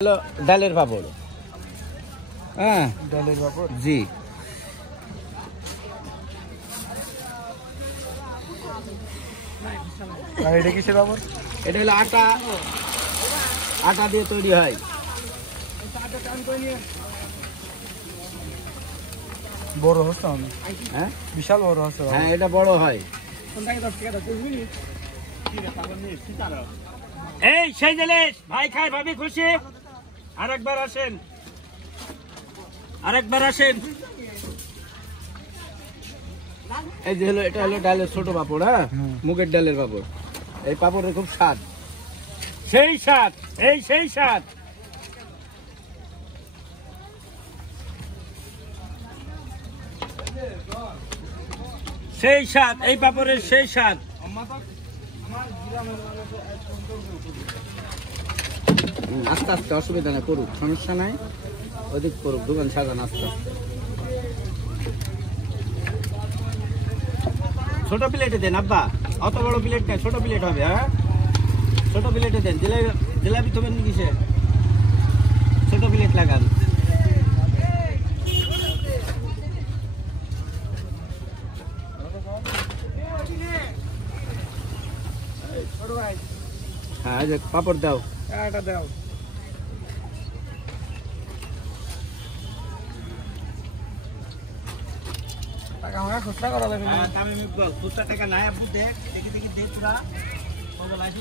ডালের পাপড়। হ্যাঁ, ডালের পাপড়। জি। আর এটা কিসের পাপড়? এটা হলো আটা, আটা দিয়ে তৈরি হয়। বড় হচ্ছে অনেক। হ্যাঁ, বিশাল বড় হচ্ছে। হ্যাঁ, এটা বড় হয়। এই সেই জিনিস ভাই খায় ভাবি খুশি। আরেকবার আসেন, আরেকবার আসেন। এই যে হলো, এটা হলো ডালের ছোট পাপড়। হ্যাঁ, মুগের ডালের পাপড়। এই পাপড়ের খুব স্বাদ। সেই সাত, এই সেই সাত। সেই সাত, এই পাপড়ের সেই সাত। আস্তে আস্তে, অসুবিধা নেই, করুক, সমস্যা নাই। ওদিক করুক, দোকান সাজান আস্তে আস্তে। ছোট প্লেটে দেন আব্বা, অত বড় প্লেট নেই, ছোট প্লেট হবে। হ্যাঁ, ছোট প্লেটে দেন। জিলাপি থবেন কিসে? ছোট প্লেট লাগান। হ্যাঁ, এই যে পাপড় দাও। এটা দাও। টাকা আমাকে খুচরা করা লাগবে। খুচরা টাকা নাই আব্বু, দেখ দেখি দেখি দে তোরা।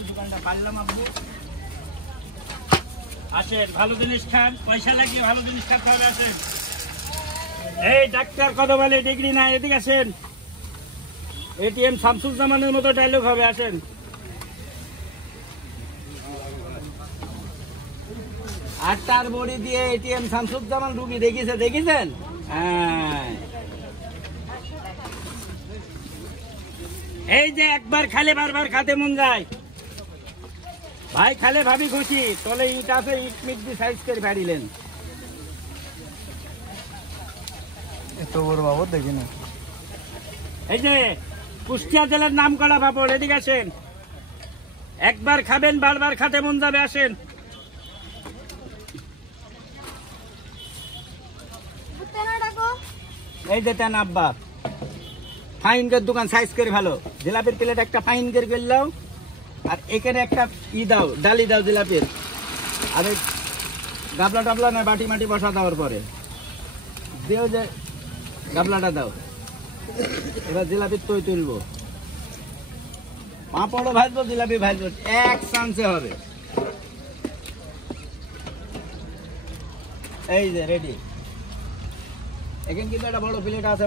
দোকানটা পারলাম আব্বু। আসেন, ভালো জিনিস খান, পয়সা লাগিয়ে ভালো জিনিস খাতে হবে। আসেন। এই ডাক্তার কথা বলে ডিগ্রি নাই, এদিকে আসেন। এটিএম শামসুজ্জামানের মতো ডায়লগ হবে। আসেন। আটটার বড়ি দিয়ে এটিএম শামসুজ্জামান রুগী দেখেছেন? হ্যাঁ, এই যে একবার খালে বারবার খাতে মন যায়। ভাই খালে ভাবি খুশি। তলে ইট আছে, ইট মিট দিয়ে সাইজ করে ফাড়িলেন। এত বড় পাপড় দেখি না। এই যে কুষ্টিয়া জেলার নাম করা পাপড়, এদিকে আসেন। একবার খাবেন, বারবার খাতে মন যাবে। আসেন। এই যে তেন আব্বা, ফাইনকের দোকান সাইজ করে ভালো। জিলাপির প্লেট একটা ফাইন করে গেলাও, আর এখানে একটা দাও, ডালি দাও জিলাপির। আর এই গাবলা টাবলা না, বাটি মাটি বসা দেওয়ার পরে দিও, যে গাবলাটা দাও। এবার জিলাপির তুলবো, পাঁপড়ও ভাজবো, জিলাপি ভাজবো, এক চান্সে হবে। এই যে রেডি। এখানে কিন্তু একটা বড় প্লেট আছে।